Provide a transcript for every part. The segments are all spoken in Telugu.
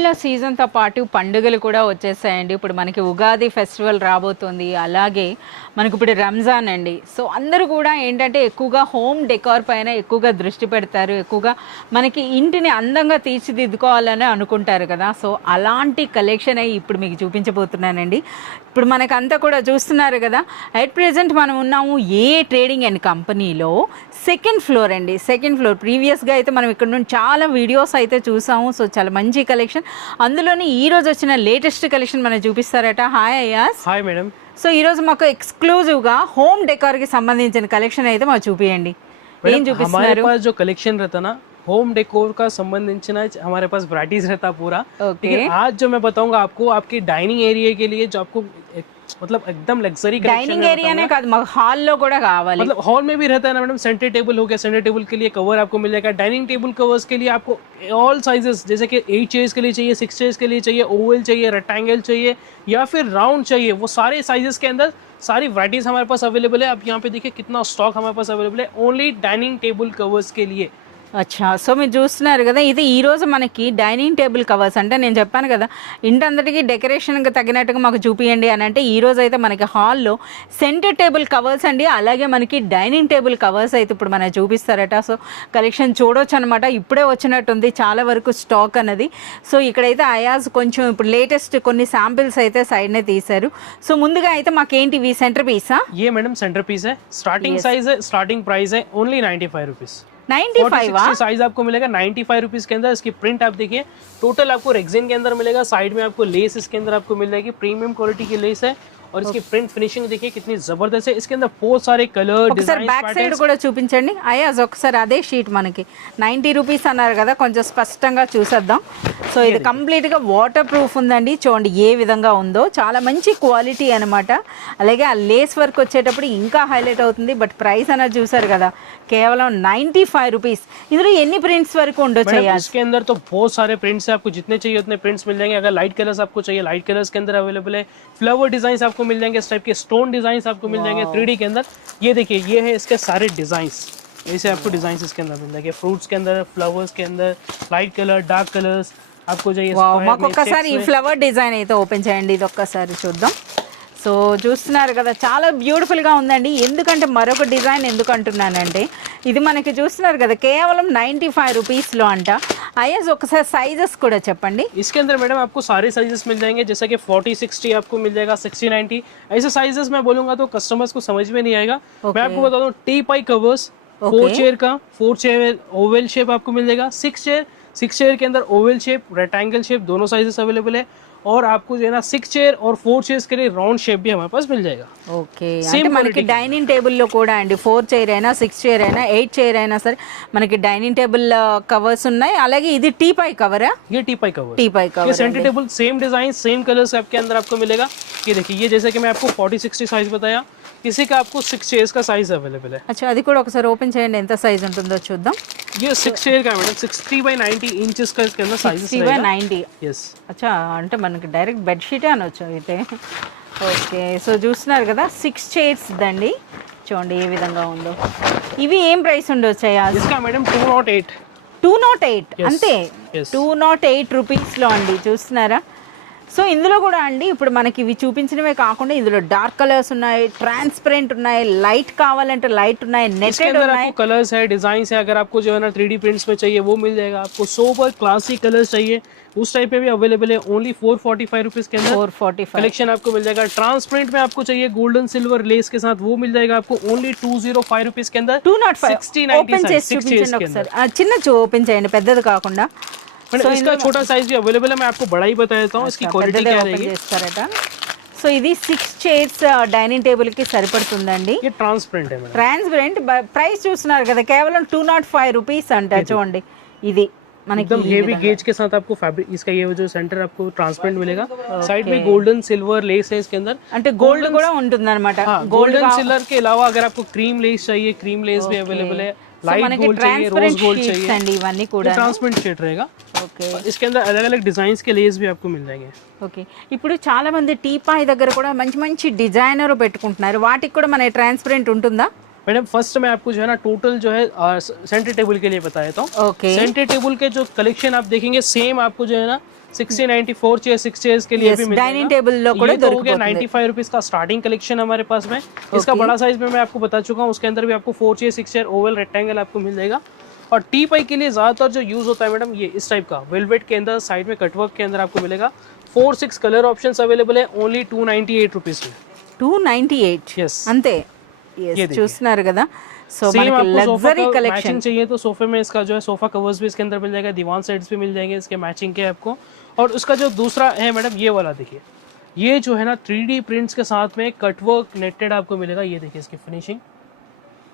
పెళ్ళిళ్ళ సీజన్తో పాటు పండుగలు కూడా వచ్చేసాయండి. ఇప్పుడు మనకి ఉగాది ఫెస్టివల్ రాబోతుంది, అలాగే మనకి ఇప్పుడు రంజాన్ అండి. సో అందరూ కూడా ఏంటంటే ఎక్కువగా హోమ్ డెకార్ పైన ఎక్కువగా దృష్టి పెడతారు, ఎక్కువగా మనకి ఇంటిని అందంగా తీర్చిదిద్దుకోవాలని అనుకుంటారు కదా. సో అలాంటి కలెక్షన్ అయ్యి ఇప్పుడు మీకు చూపించబోతున్నానండి. ఇప్పుడు మనకంతా కూడా చూస్తున్నారు కదా, అట్ ప్రెజెంట్ మనం ఉన్నాము ఏ ట్రేడింగ్ అండ్ కంపెనీలో సెకండ్ ఫ్లోర్ అండి. సెకండ్ ఫ్లోర్ ప్రీవియస్గా అయితే మనం ఇక్కడ నుండి చాలా వీడియోస్ అయితే చూసాము. సో చాలా మంచి కలెక్షన్, అందులోని ఈ రోజు వచ్చిన లేటెస్ట్ కలెక్షన్ మనం చూపిస్తారట. Hi Ayas. Hi madam. So ఈరోజు మాకు ఎక్స్క్లూజివ్గా హోమ్ డెకార్కి సంబంధించిన కలెక్షన్ అయితే మాకు చూపియండి. ఏం చూపిస్తున్నారు? जो कलेक्शन रहता ना होम डेकोर का संबंधित हमारे पास वैराइटीज रहता पूरा। लेकिन आज जो मैं बताऊंगा आपको आपके डाइनिंग एरिया के लिए, जो आपको मतलब एकदम लग्जरी डाइनिंग एरिया ने काదు మాకు హాల్ లో కూడా కావాలి. मतलब हॉल में भी रहता है ना मैडम. सेंटर टेबल हो गया, सेंटर टेबल के लिए कवर आपको मिल जाएगा. डाइनिंग टेबल कवर्स के लिए आपको ऑल साइजेस, जैसे कि 8 चेयर्स के लिए चाहिए, 6 चेयर्स के लिए चाहिए, ओवल चाहिए, रेक्टेंगल चाहिए या फिर राउंड चाहिए, वो सारे साइजेस के अंदर सारी वैराइटीज हमारे पास अवेलेबल है. आप यहाँ पे देखिए कितना स्टॉक हमारे पास अवेलेबल है ओनली डाइनिंग टेबल कवर्स के लिए. అచ్చా, సో మీరు చూస్తున్నారు కదా, ఇది ఈరోజు మనకి డైనింగ్ టేబుల్ కవర్స్. అంటే నేను చెప్పాను కదా, ఇంటందరికీ డెకరేషన్కి తగినట్టుగా మాకు చూపియండి అని. అంటే ఈరోజు అయితే మనకి హాల్లో సెంటర్ టేబుల్ కవర్స్ అండి, అలాగే మనకి డైనింగ్ టేబుల్ కవర్స్ అయితే ఇప్పుడు మనకి చూపిస్తారట. సో కలెక్షన్ చూడొచ్చు అనమాట. ఇప్పుడే వచ్చినట్టుంది చాలా వరకు స్టాక్ అన్నది. సో ఇక్కడైతే అయాజ్ కొంచెం ఇప్పుడు లేటెస్ట్ కొన్ని శాంపిల్స్ అయితే సైడ్నే తీశారు. సో ముందుగా అయితే మాకేంటి ఇవి సెంటర్ పీసా? ये मैडम सेंटर पीस है. स्टार्टिंग साइज है, स्टार्टिंग प्राइस है ओनली 95 रुपीज. 95 साइज आपको मिलेगा 95 रुपीज के अंदर. इसकी प्रिंट आप देखिए, टोटल आपको रेक्सिन के अंदर मिलेगा. साइड में आपको लेस इसके अंदर आपको मिल जाएगी, प्रीमियम क्वालिटी की लेस है. और इसकी प्रिंट फिनिशिंग देखिए कितनी जबरदस्त है. इसके अंदर बहुत सारे कलर ఒకసారి బ్యాక్ సైడ్ కూడా చూపించండి అయాజ్. ఒకసారి అదే షీట్ మనకి 90 రూపీస్ అన్నారు కదా, కొంచెం స్పష్టంగా చూసేద్దాం. సో ఇది కంప్లీట్గా వాటర్ ప్రూఫ్ ఉందండి. చూడండి ఏ విధంగా ఉందో, చాలా మంచి క్వాలిటీ అనమాట. అలాగే ఆ లేస్ వర్క్ వచ్చేటప్పుడు ఇంకా హైలైట్ అవుతుంది. బట్ ప్రైస్ అనేది చూసారు కదా, కేవలం 95 రూపీస్. ఇందులో ఎన్ని ప్రింట్స్ వరకు ఉండొచ్చు? इसके अंदर तो बहुत सारे प्रिंट्स है, आपको जितने चाहिए उतने प्रिंट्स मिल जाएंगे. अगर लाइट कलर्स आपको चाहिए, लाइट कलर्स के अंदर अवेलेबल है. फ्लावर डिजाइन आपको मिल जाएंगे, इस टाइप के स्टोन डिजाइन आपको मिल जाएंगे 3D के अंदर. ये देखिए, ये है इसके सारे डिजाइन. ऐसे आपको डिजाइन इसके अंदर मिल जाएंगे, फ्रूट्स के अंदर, फ्लावर्स के अंदर, लाइट कलर, डार्क कलर्स आपको चाहिए. మాకు ఒక్కసారి ఈ ఫ్లవర్ డిజైన్ అయితే ఓపెన్ చేయండి, ఇది ఒక్కసారి చూద్దాం. సో చూస్తున్నారు కదా, చాలా బ్యూటిఫుల్గా ఉందండి. ఎందుకంటే మరొక డిజైన్ ఎందుకు అంటున్నానంటే, ఇది మనకి చూస్తున్నారు కదా కేవలం 95 రూపీస్లో అంట. అయ్యస్ ఒకసారి సైజెస్ కూడా చెప్పండి. इसके अंदर मैडम आपको सारे साइजेस मिल जाएंगे, जैसा कि 40, 60 आपको मिल जाएगा, 60, 90 ऐसे साइजेस मैं बोलूंगा तो कस्टमर्स को समझ में नहीं आएगा. मैं आपको बता दूं, टी पाई कवर्स 4 चेयर का, 4 चेयर ओवल शेप आपको मिल जाएगा. 6 चेयर के अंदर ओवल शेप, रेक्टेंगल शेप दोनों साइजेस अवेलेबल है. और आपको जो है ना 6 चेयर और 4 चेयर्स के लिए राउंड शेप भी हमारे पास मिल जाएगा. ఓకే, అంటే మనకి డైనింగ్ టేబుల్లో కూడా అండి 4 చైర్ అయినా, 6 చైర్ అయినా, 8 చైర్ అయినా సరే మనకి డైనింగ్ టేబుల్ కవర్స్ ఉన్నాయి. అలాగే ఇది టీ పై కవరా? ये teapoy cover. Teapoy cover. Centre table same design same colours आपके अंदर आपको मिलेगा. ये देखिए, ये जैसे कि मैं आपको 40, 60 साइज बताया, इसी का आपको 6 चेयर्स का साइज अवेलेबल है. అచ్చా, అది కూడా ఒకసారి ఓపెన్ చేయండి, ఎంత సైజ్ ఉంటుందో చూద్దాం. ये 6 चेयर का मैडम 60 by 90 इंचेस का इसके अंदर साइज 60 by 90. यस. అచ్చా, అంటే మనకి డైరెక్ట్ బెడ్షీటే అనొచ్చు అయితే. ఓకే, సో చూస్తున్నారు కదా 6 చైర్స్ దండి. చూడండి ఏ విధంగా ఉందో. ఇవి ఏం ప్రైస్ ఉండొచ్చాయా? इसका मैडम 208. 208 అంతే. Yes. 208 రూపీస్లో అండి, చూస్తున్నారా? సో ఇందులో కూడా అండి ఇప్పుడు మనకి ఇవి చూపించినవే కాకుండా ఇందులో డార్క్ కలర్స్ ఉన్నాయి, ట్రాన్స్పరెంట్ ఉన్నాయి, లైట్ కావాలంటే లైట్ ఉన్నాయి, నెటెడ్ ఉన్నాయి. आपको कलर्स है, डिजाइन है. अगर आपको जो है ना 3D प्रिंट्स में चाहिए वो मिल जाएगा. आपको सोबर क्लासिक कलर्स चाहिए उस टाइप पे भी अवेलेबल है ओनली 445 रुपीज के अंदर. 445 कलेक्शन आपको मिल जाएगा. ट्रांसपेरेंट में आपको चाहिए गोल्डन सिल्वर लेस के साथ, वो मिल जाएगा आपको ओनली 205 रुपीज के अंदर. 205 60, 90 ఓపెన్ చేసి చూపించండి ఒకసారి. చిన్న ఓపెన్ చేయండి, పెద్దది కాకుండా. मैडम इसका छोटा साइज भी अवेलेबल है, मैं आपको बड़ा ही बता देता हूँ. इसकी क्वालिटी क्या रहेगी. సో ఇది 6 చైర్స్ డైనింగ్ టేబుల్ కి సరిపడుతుందండి. ये ट्रांसपेरेंट है मैडम. ట్రాన్స్పరెంట్. ప్రైస్ చూస్తున్నారు కదా, కేవలం 205 రూపీస్ అంట. చూడండి, ఇది మనకి एकदम हेवी गेज के साथ आपको फैब्रिक, इसका ये जो सेंटर आपको ट्रांसपेरेंट मिलेगा. साइड में गोल्डन सिल्वर लेस है इसके अंदर. అంటే గోల్డ్ కూడా ఉంటుందన్నమాట. गोल्डन सिल्वर के अलावा अगर आपको क्रीम लेस चाहिए, क्रीम लेस भी अवेलेबल है. लाइट गोल्ड चाहिए, रोज गोल्ड चाहिए, అండి ఇవన్నీ కూడా ट्रांसपेरेंट शेड रहेगा. ఓకే, इसके अंदर अलग अलग डिजाइन के लेस भी आपको मिल जाएंगे. ఓకే. ఇప్పుడు చాలా మంది టీపాయ్ దగ్గర కూడా మంచి మంచి డిజైనర్ పెట్టుకుంటున్నారు, వాటికి కూడా మన ట్రాన్స్పరెంట్ ఉంటుందా? मैडम फर्स्ट में आपको जो है ना टोटल जो है सेंटर टेबल के लिए बता देता हूँ। ओके सेंटर टेबल के जो कलेक्शन आप देखेंगे सेम आपको जो है ना 6094 चेयर 6 चेयर्स के लिए भी मिल डाइनिंग टेबल లో కూడా ये तो हो गया దొరుకుతుంది 95 रुपीज का स्टार्टिंग कलेक्शन हमारे पास में। इसका बड़ा साइज में मैं आपको बता चुका हूँ, उसके अंदर भी आपको 4 चेयर 6 चेयर ओवल रेक्टेंगल आपको मिल जाएगा। और टी पाई के लिए ज्यादातर जो यूज होता है मैडम ये इस टाइप का वेलवेट के अंदर साइड में कटवर्क के अंदर आपको मिलेगा। 4-6 कलर ऑप्शंस अवेलेबल है ओनली 298 रुपीज में। 298 Yes. అంతే ये yes देखिए। చూస్తున్నారు కదా సో सेम మనకి आपको सोफा లగ్జరీ का కలెక్షన్ मैचिंग चाहिए तो सोफे में इसका जो है सोफा कवर्स भी इसके अंदर मिल जाएगा, दीवान सेट्स भी मिल जाएंगे इसके मैचिंग के आपको। और उसका जो दूसरा है मैडम ये वाला देखिए, ये जो है ना 3D प्रिंट्स के साथ में कटवर्क नेटेड आपको मिलेगा। ये देखिए इसकी फिनिशिंग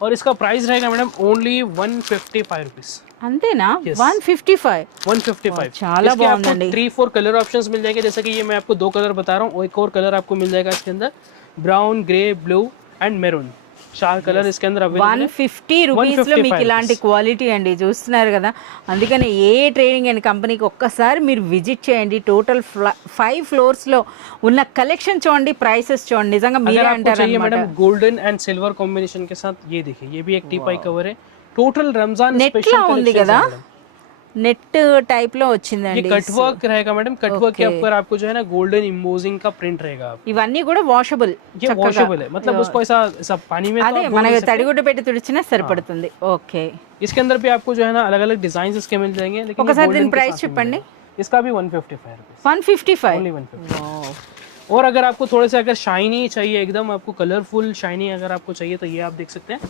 और इसका प्राइस रहेगा मैडम ओनली 155 रुपीज। అంతేనా Yes. 155 155 చాలా इसके आपको బాగుందండి 3-4 कलर ऑप्शंस मिल जाएंगे। जैसे कि ये मैं आपको 2 कलर बता रहा हूँ, एक और कलर आपको मिल जाएगा इसके अंदर brown grey blue and maroon, 4 colour इसके अंदर अवेलेबल है। 150 రూపీస్ లో మీకు 155 ఇలాంటి క్వాలిటీ అండి చూస్తున్నారు కదా। అందుకని ఏ ట్రేడింగ్ అండ్ కంపెనీకి ఒక్కసారి మీరు విజిట్ చేయండి। టోటల్ 5 ఫ్లోర్స్ లో ఉన్న కలెక్షన్ చూడండి, ప్రైసెస్ చూడండి, నిజంగా अगर మీరే आपको అంటారు चाहिए అన్నమాట। Madam golden and silver combination के साथ ये देखिए, ये भी एक टीपाई कवर है। टोटल रमजान నెట్ లా स्पेशल ఉంది कलेक्शन కదా, है मैडम। నెట్ టైప్ లో ये వచ్చిందండి। कटवर्क रहेगा मैडम, कटवर्क के Okay. ऊपर आपको जो है ना गोल्डन इम्बोजिंग का प्रिंट रहेगा। ఇవన్నీ కూడా వాషబుల్, ये वॉशेबल है, मतलब उसको ऐसा ऐसा पानी में तो అదే आप धो మనకి नहीं सकते। తడిగుడ్డ పెట్టి తుడిచినా సరిపడుతుంది। ఓకే इसके अंदर भी आपको जो है ना अलग अलग डिजाइन इसके मिल जाएंगे, लेकिन ये ఒకసారి golden దీని के ప్రైస్ साथ में చెప్పండి। मिलेगा। इसका भी 155 रुपीज 155 ओनली 155। और अगर आपको थोड़े से अगर शाइनी चाहिए, एकदम आपको कलरफुल शाइनी अगर आपको चाहिए तो ये आप देख सकते हैं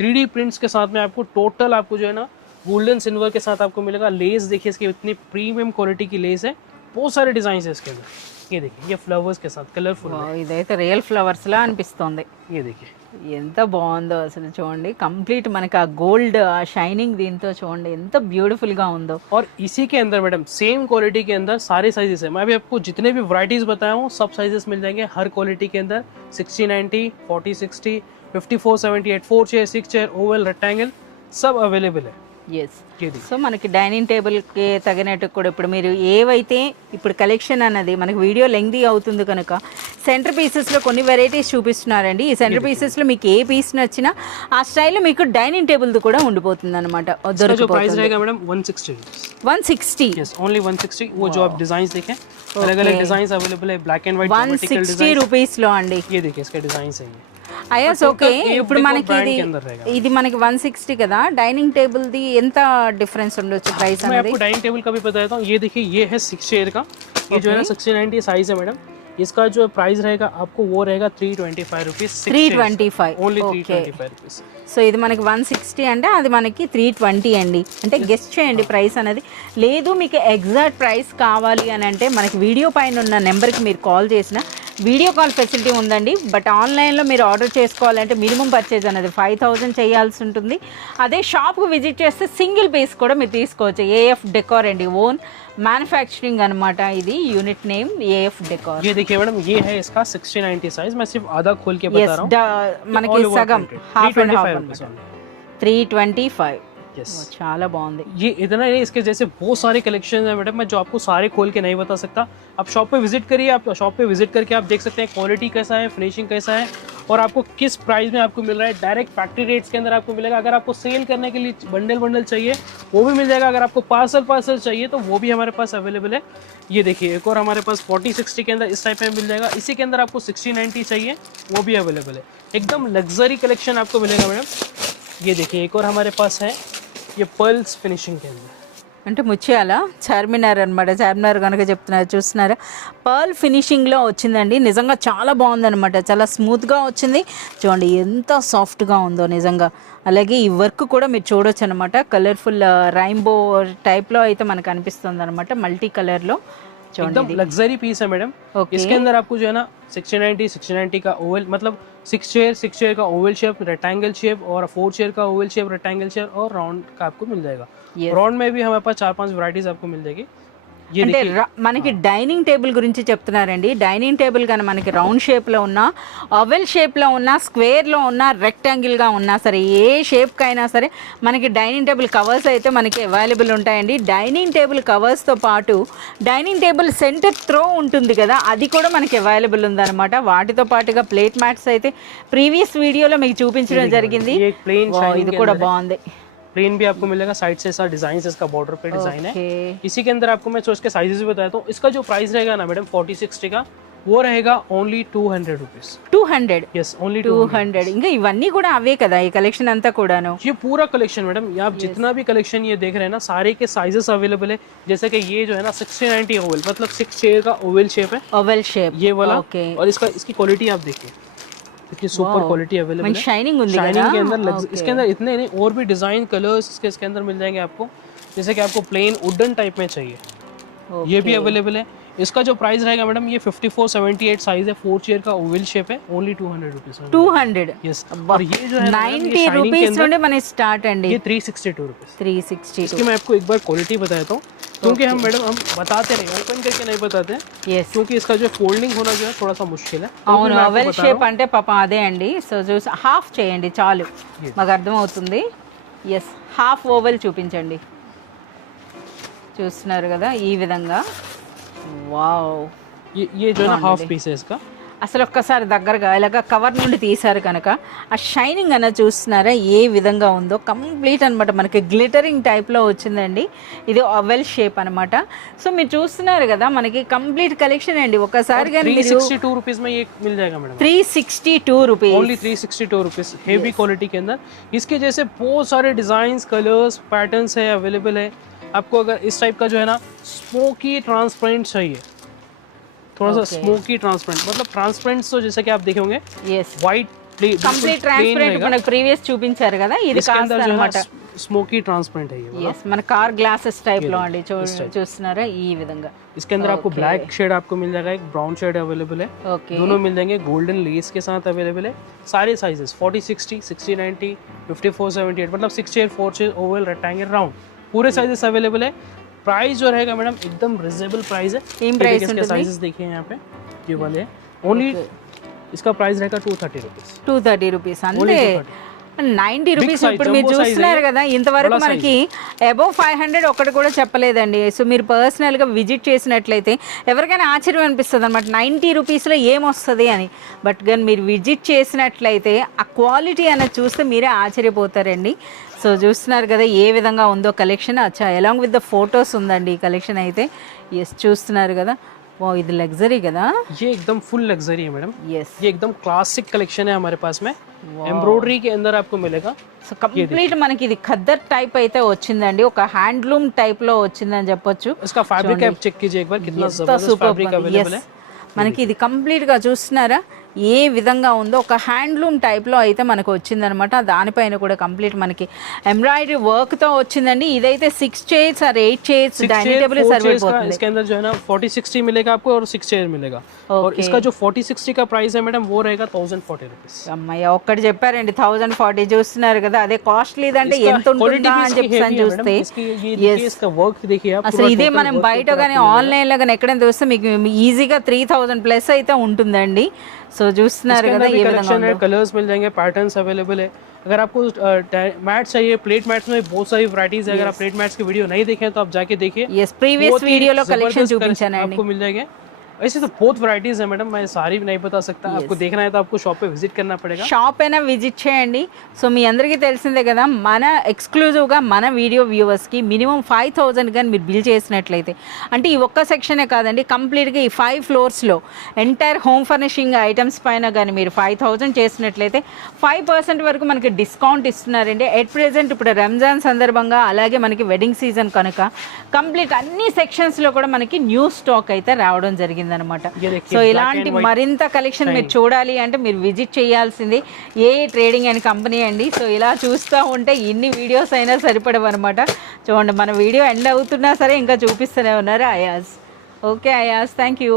3D प्रिंट्स के साथ में आपको टोटल आपको जो है ना गोल्डन सिल्वर के साथ आपको मिलेगा। लेस देखिए इसकी इतनी प्रीमियम क्वालिटी की लेस है, बहुत सारे डिजाइन है इसके अंदर। ये देखिए ये फ्लावर्स के साथ कलरफुल है। ఇదైతే రియల్ ఫ్లవర్స్ లా అనిపిస్తుంది। ये देखिए ఎంత బాగుందో అసలు చూడండి, కంప్లీట్ మనకి ఆ గోల్డ్ ఆ షైనింగ్ దీంతో చూడండి ఎంత బ్యూటిఫుల్ గా ఉందో। और इसी के अंदर मैडम सेम क्वालिटी के अंदर सारे साइजेस है। मैं अभी आपको जितने भी वैरायटीज बताया हूँ सब साइजेस मिल जाएंगे हर क्वालिटी के अंदर। 60-90, 40-60, 54-78, 4 चेयर 6 चेयर ओवल रेक्टेंगल सब अवेलेबल है। ఎస్ ये देखिए సో మనకి డైనింగ్ టేబుల్కి తగినట్టు కూడా ఇప్పుడు మీరు ఏవైతే ఇప్పుడు కలెక్షన్ అన్నది మనకి వీడియో లెంగ్దీ అవుతుంది కనుక సెంటర్ పీసెస్లో కొన్ని వెరైటీస్ చూపిస్తున్నారండి। ఈ సెంటర్ పీసెస్లో మీకు ఏ పీస్ నచ్చినా ఆ స్టైల్లో మీకు డైనింగ్ టేబుల్ది కూడా ఉండిపోతుంది అనమాట, इसका जो प्राइस దొరికిపోతుంది। रहेगा मैडम 160 रुपीज। 160 yes only 160। वो जो आप डिजाइन देखें अलग अलग डिजाइन अवेलेबल है, ब्लैक एंड व्हाइट 160 రూపీస్లో అండి। ये देखिए इसके डिजाइन है ये। అయ్యాస్ ఓకే ఇప్పుడు మనకి brand ఇది के अंदर रहेगा। ఇది మనకి 160 కదా, డైనింగ్ టేబుల్ది ఎంత డిఫరెన్స్ ఉండొచ్చు ప్రైస్ मैं అనేది? आपको डाइनिंग टेबल का भी बता देता हूँ। ये देखिए ये है 6 चेयर का, ये जो है ना 60-90 साइज है मैडम। इसका जो प्राइस रहेगा आपको वो रहेगा 325 rupees. 325 only okay. 325 rupees. So ఇది మనకి 160 అంటే అది మనకి 320 అండి। అంటే గెస్ట్ చేయండి ప్రైస్ అనేది। లేదు మీకు ఎగ్జాక్ట్ ప్రైస్ కావాలి అని అంటే మనకి వీడియో పైన ఉన్న నెంబర్కి మీరు కాల్ చేసిన వీడియో కాల్ ఫెసిలిటీ ఉందండి। బట్ ఆన్లైన్లో మీరు ఆర్డర్ చేసుకోవాలంటే మినిమం పర్చేజ్ అనేది 5000 చేయాల్సి ఉంటుంది। అదే షాప్కి విజిట్ చేస్తే సింగిల్ పీస్ కూడా మీరు తీసుకోవచ్చు। ఏఎఫ్ డెకార్ అండి, ఓన్ మ్యానుఫ్యాక్చరింగ్ అనమాట, ఇది యూనిట్ నేమ్ ఏఎఫ్ డెకార్। ये देखिए मैडम ये है इसका 60-90 साइज। मैं सिर्फ आधा खोल के बता रहा हूँ। మనకి సగం హాఫ్ అండ్ హాఫ్ 325 यस చాలా బాగుంది। ये इतना नहीं, इसके जैसे बहुत सारे कलेक्शन है मैडम, मैं जो आपको सारे खोल के नहीं बता सकता। आप शॉप पे विजिट करिए, आप शॉप पे विजिट करके आप देख सकते हैं क्वालिटी कैसा है, फिनिशिंग कैसा है और आपको किस प्राइस में आपको मिल रहा है। डायरेक्ट फैक्ट्री रेट्स के अंदर आपको मिलेगा। अगर आपको सेल करने के लिए बंडल चाहिए वो भी मिल जाएगा। अगर आपको पार्सल चाहिए तो वो भी हमारे पास अवेलेबल है। ये देखिए एक और हमारे पास 40-60 के अंदर इस टाइप में मिल जाएगा। इसी के अंदर आपको 60-90 चाहिए वो भी अवेलेबल है। एकदम लग्जरी कलेक्शन आपको मिलेगा मैडम। ये देखिए एक और हमारे पास है ये पर्ल्स फिनिशिंग के अंदर। అంటే ముత్యాల చార్మినార్ అనమాట, చార్మినార్ కనుక చెప్తున్నారు చూస్తున్నారా, పర్ల్ ఫినిషింగ్లో వచ్చిందండి। నిజంగా చాలా బాగుందనమాట, చాలా స్మూత్గా వచ్చింది చూడండి ఎంత సాఫ్ట్గా ఉందో నిజంగా। అలాగే ఈ వర్క్ కూడా మీరు చూడొచ్చు అనమాట, కలర్ఫుల్ రైన్బో టైప్లో అయితే మనకు అనిపిస్తుంది అనమాట, మల్టీ కలర్లో एकदम लग्जरी पीस है मैडम। इसके अंदर आपको जो है ना 60-90 का ओवल, मतलब 6 चेयर का ओवल शेप, रेक्टेंगल शेप और 4 चेयर का ओवल शेप, रेक्टेंगल शेप और राउंड का आपको मिल जाएगा। Yes. राउंड में भी हमारे पास 4-5 वैरायटीज आपको मिल जाएगी। ये అంటే देखिए మనకి డైనింగ్ టేబుల్ గురించి చెప్తున్నారండి. డైనింగ్ టేబుల్ కానీ మనకి రౌండ్ షేప్లో ఉన్న, ఓవెల్ షేప్లో ఉన్న, స్క్వేర్లో ఉన్న, రెక్టాంగిల్గా ఉన్నా సరే, ఏ షేప్కి అయినా సరే మనకి డైనింగ్ టేబుల్ కవర్స్ అయితే మనకి అవైలబుల్ ఉంటాయండి. డైనింగ్ టేబుల్ కవర్స్తో పాటు డైనింగ్ టేబుల్ సెంటర్ త్రో ఉంటుంది కదా, అది కూడా మనకి అవైలబుల్ ఉందన్నమాట. వాటితో పాటుగా ప్లేట్ మ్యాట్స్ అయితే ప్రీవియస్ వీడియోలో మీకు చూపించడం జరిగింది. ये प्लेन వావ్, ఇది కూడా బాగుంది. प्लेन भी आपको मिलेगा, साइड से ऐसा डिजाइन है, इसका बॉर्डर पे डिजाइन है. Okay. इसी के अंदर आपको मैं इसके साइजेस भी बताया. तो इसका जो प्राइस रहेगा ना मैडम 40-60 का, वो रहेगा ओनली 200 रुपीज. 200. Yes, only 200. ఇంకా ఇవన్నీ కూడా అవే కదా, ఈ కలెక్షన్ అంతా కూడాను. ये पूरा कलेक्शन मैडम, ये आप जितना भी कलेक्शन ये देख रहे हैं ना, सारे के साइजेस अवेलेबल है. जैसे कि ये जो है ना 60-90 ओवल, मतलब 6 चेयर का ओवल शेप है, ఓవెల్ షేప్. ये वाला. Okay. और इसकी क्वालिटी आप देखिए, इतनी सुपर क्वालिटी अवेलेबल मन है. शाइनिंग ఉంది కదా. शाइनिंग के अंदर इसके अंदर इतने नहीं और भी डिजाइन कलर्स इसके अंदर मिल जाएंगे आपको. जैसे कि आपको प्लेन वुडन टाइप में चाहिए, ये भी अवेलेबल है. इसका जो प्राइस रहेगा मैडम, ये 54-78 साइज है, 4 चेयर का ओवल शेप है, ओनली 200 रुपीज. 200. यस. और ये जो है 90 రూపీస్ నుండి మన స్టార్ట్ అండి. ये 362 रुपीज. 362. इसकी मैं आपको एक बार क्वालिटी बताता हूँ, क्योंकि हम मैडम हम बताते नहीं, ओपन करके नहीं बताते, yes. क्योंकि इसका जो फोल्डिंग होना जो है थोड़ा सा मुश्किल है. అవును, ఓవెల్ షేప్ అంటే పాపం అదే అండి. సో చూసి హాఫ్ చేయండి చాలు, మాకు అర్థమవుతుంది. ఎస్, హాఫ్ ఓవెల్ చూపించండి. చూస్తున్నారు కదా ఈ విధంగా. వావ్, ये जो है ना हाफ पीस है इसका. అసలు ఒక్కసారి దగ్గరగా ఇలాగ కవర్ నుండి తీసారు కనుక ఆ షైనింగ్ అన్న చూస్తున్నారా ఏ విధంగా ఉందో. కంప్లీట్ అనమాట, మనకి గ్లిటరింగ్ టైప్లో వచ్చిందండి. ఇది ఓవెల్ షేప్ అనమాట. సో మీరు చూస్తున్నారు కదా, మనకి కంప్లీట్ కలెక్షన్ అండి. ఒకసారి కానీ 362 रुपीज में ये मिल जाएगा madam. 362 rupees, only 362 rupees, heavy quality के अंदर. इसके जैसे बहुत सारे डिजाइन, कलर्स, पैटर्न्स है अवेलेबल है. आपको अगर इस टाइप का जो है ना स्मोकी ट्रांसपेरेंट चाहिए, थोड़ा सा स्मोकी ट्रांसपेरेंट, मतलब ट्रांसपेरेंट तो जैसे कि आप देखे होंगे ఎస్ व्हाइट కంప్లీట్ ట్రాన్స్పరెంట్ మనకు ప్రీవియస్ చూపించారు కదా, ఇది इसके अंदर కాస్త जो है అనమాట. स्मोकी ट्रांसपेरेंट है ये वाला. ఎస్, మన కార్ గ్లాసెస్ టైప్ లో అండి. చూస్తున్నారా ఈ విధంగా. इसके अंदर आपको ब्लैक शेड आपको मिल जाएगा, एक ब्राउन शेड अवेलेबल है. ఓకే, दोनों मिल जाएंगे, गोल्डन लेस के साथ अवेलेबल है. सारे साइजेस 40-60, 60-90, 54-78, मतलब 6 chair, 4 chair, Oval, rectangle, round, पूरे साइजेस अवेलेबल है. प्राइस जो रहेगा मैडम एकदम रिजनेबल प्राइस है. ఏం ప్రైస్ ఉంటుంది? साइजेस देखिए यहाँ पे, ये वाले हैं. ओनली इसका प्राइस रहेगा 230 रुपीज. 230 రూపీస్ అంతే. 90 రూపీస్. ఇప్పుడు మీరు చూస్తున్నారు కదా, ఇంతవరకు మనకి అబౌవ్ 500 ఒకటి కూడా చెప్పలేదండి. సో మీరు పర్సనల్గా విజిట్ చేసినట్లయితే ఎవరికైనా ఆశ్చర్యం అనిపిస్తుంది అనమాట, 90 రూపీస్లో ఏమొస్తుంది అని. బట్ కానీ మీరు విజిట్ చేసినట్లయితే ఆ క్వాలిటీ అనేది చూస్తే మీరే ఆశ్చర్యపోతారండి. సో చూస్తున్నారు కదా ఏ విధంగా ఉందో కలెక్షన్. అచ్చా, అలాంగ్ విత్ ద ఫొటోస్ ఉందండి ఈ కలెక్షన్ అయితే. ఎస్, చూస్తున్నారు కదా. वो ఇది లగ్జరీ కదా. ये एकदम फुल लग्जरी है मैडम. यस, ये एकदम क्लासिक कलेक्शन है हमारे पास में. एम्ब्रॉयडरी के अंदर आपको मिलेगा. సో కంప్లీట్ మనకి ఇది ఖద్దర్ టైప్ అయితే వచ్చిందండి, ఒక హ్యాండ్లూమ్ టైప్ లో వచ్చిందని చెప్పొచ్చు. इसका फैब्रिक आप चेक कीजिए एक बार, कितना जबरदस्त సూపర్ फैब्रिक अवेलेबल है. మనకి ఇది కంప్లీట్ గా చూస్తున్నారా ఏ విధంగా ఉందో. ఒక హ్యాండ్లూమ్ టైప్ లో అయితే మనకు వచ్చిందనమాట. దానిపైన కూడా కంప్లీట్ మనకి ఎంబ్రాయిడరీ వర్క్ తో వచ్చిందండి. ఇదైతే 6 chairs or 8 chairs dining table సరిపోతుంది. इसके अंदर जो है ना 40-60 मिलेगा आपको, और 6 चेयर मिलेगा. और इसका जो 40-60 का प्राइस है मैडम, वो रहेगा 1040 रुपीज. అమ్మయ్య, ఒక్కటి చెప్పారండి 1040. చూస్తున్నారు కదా, అదే కాస్ట్లీ అంటే ఎంత ఉంటుందా అని చెప్పి చూస్తే इसका वर्क देखिए आप. అసలు ఇదే మనం బయట కానీ ఆన్లైన్ లో కానీ ఎక్కడైనా చూస్తే మీకు ఈజీగా 3000 ప్లస్ అయితే ఉంటుందండి. సో చూస్తున్నారు కదా ఏ విధంగా ఉందో. कलर्स मिल जाएंगे, पैटर्न्स अवेलेबल है. अगर आपको मैट चाहिए, प्लेट मैट्स में बहुत सारी वैरायटीज है. अगर आप प्लेट मैट्स की वीडियो नहीं देखे तो आप जाके देखिए. यस, प्रीवियस वीडियो లో కలెక్షన్ చూపించానండి, आपको मिल जाएंगे. ऐसे तो बहुत वैरायटीज है मैडम, मैं सारी नहीं बता सकता. आपको देखना है तो आपको शॉप पे विजिट करना पड़ेगा. షాప్ అయినా విజిట్ చేయండి. సో మీ అందరికీ తెలిసిందే కదా, మన ఎక్స్క్లూజివ్గా మన వీడియో వ్యూవర్స్కి మినిమం 5000 కానీ మీరు బిల్ చేసినట్లయితే, అంటే ఈ ఒక్క సెక్షనే కాదండి, కంప్లీట్గా ఈ 5 ఫ్లోర్స్లో ఎంటైర్ హోమ్ ఫర్నిషింగ్ ఐటమ్స్ పైన కానీ మీరు 5000 చేసినట్లయితే 5% వరకు మనకి డిస్కౌంట్ ఇస్తున్నారండి. ఎట్ ప్రెజెంట్ ఇప్పుడు రంజాన్ సందర్భంగా, అలాగే మనకి వెడ్డింగ్ సీజన్ కనుక కంప్లీట్ అన్ని సెక్షన్స్లో కూడా మనకి న్యూ స్టాక్ అయితే రావడం జరిగింది అనమాట. సో ఇలాంటి మరింత కలెక్షన్ మీరు చూడాలి అంటే మీరు విజిట్ చేయాల్సింది ఏ ట్రేడింగ్ అండ్ కంపెనీ అండి. సో ఇలా చూస్తూ ఉంటే ఇన్ని వీడియోస్ అయినా సరిపడవు అనమాట. చూడండి, మన వీడియో ఎండ్ అవుతున్నా సరే ఇంకా చూపిస్తూనే ఉన్నారు Ayaz. Okay Ayaz, thank you.